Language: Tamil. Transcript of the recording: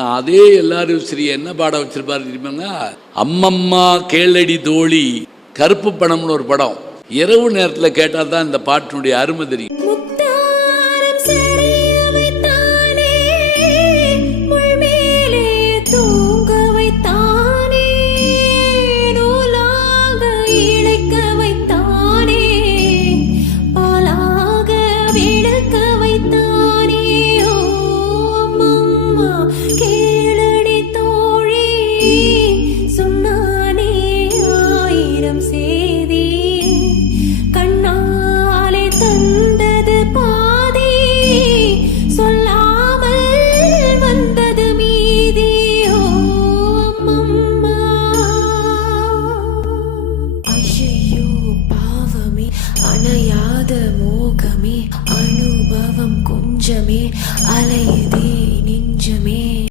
அதே எல்லாரும் ஸ்ரீ என்ன பாடம் வச்சிருப்பாரு தெரியுமாங்க? அம்மம்மா கேளடி தோழி, கருப்பு பணம்னு ஒரு படம். இரவு நேரத்தில் கேட்டால் தான் இந்த பாட்டினுடைய அருமை தெரியும்.